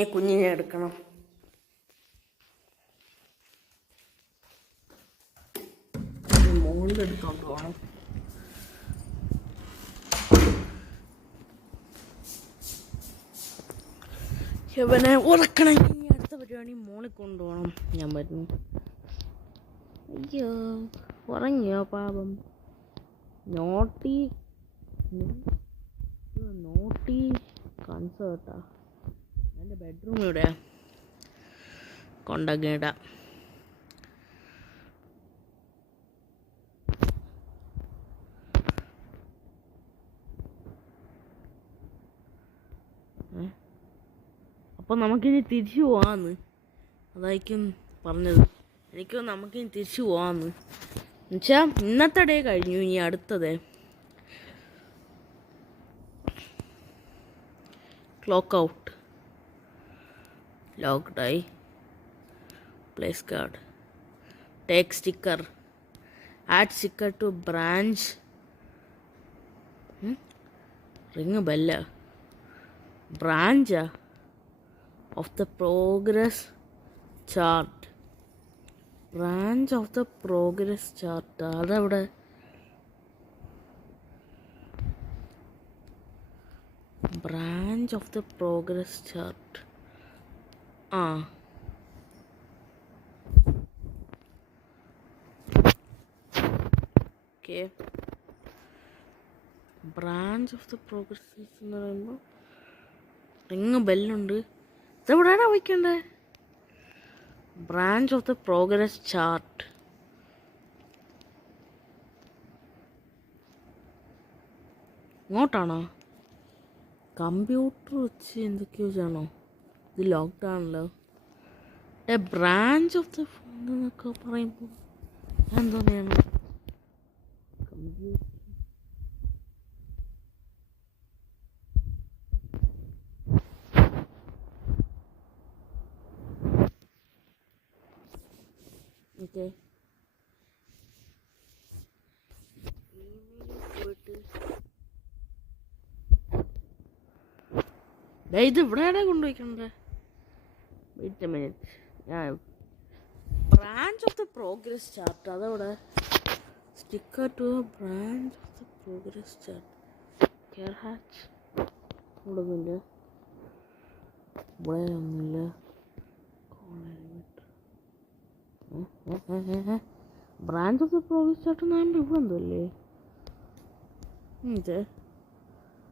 ഈ കുഞ്ഞിനെ എടുക്കണം. മുകളിലെടുത്തോണ്ട് പോകണം. ഇവനെ ഉറക്കണമെങ്കിൽ അടുത്ത പരിപാടി മോളിൽ കൊണ്ടുപോകണം. ഞാൻ വരുന്നു. അയ്യോ, ഉറങ്ങിയോ പാപം? നോട്ടി കൺസേർട്ടാ. എൻ്റെ ബെഡ്റൂം ഇവിടെ കൊണ്ടങ്ങിടാം. അപ്പോൾ നമുക്കിനി തിരിച്ചു പോവാന്ന് അതായിരിക്കും പറഞ്ഞത്. എനിക്കും നമുക്കിനി തിരിച്ചു പോവാന്ന് എന്നുവെച്ചാൽ ഇന്നത്തെ ഡേ കഴിഞ്ഞു. ഇനി അടുത്തത് ക്ലോക്ക് ഔട്ട്, ലോക്ക്ഡായി, place card, take sticker, add sticker to branch, ring bell, ബ്രാഞ്ചാ of the progress chart. Branch of the progress chart. അതവിടെ branch of the progress chart. Okay. Branch of the progress എന്ന് പറയുമ്പോൾ ring ബെല്ലുണ്ട്. ഇതെവിടെയാണ് വയ്ക്കേണ്ടത്? Branch of the progress chart. ഇങ്ങോട്ടാണോ? Computer വെച്ച് എന്തൊക്കെയോ ചെയ്യണോ? ഇത് ലോക്ക്ഡൗണല്ലോ. ബ്രാഞ്ച് ഓഫ് ദ എന്നൊക്കെ പറയുമ്പോൾ എന്തോ ചെയ്യണം? Computer okay. ഇത് ഇവിടെയാണ് കൊണ്ടുപോയിക്കണ്ടേ? Wait a minute. Branch of the progress chart അതവിടെ. Sticker to branch of the progress chart. Care hatch ഇവിടെ ഒന്നുമില്ല. ഇവിടെ ഒന്നുമില്ല. Branch of the progress chart എന്ന് പറയുമ്പോൾ ഇവിടെ എന്തോ അല്ലേ?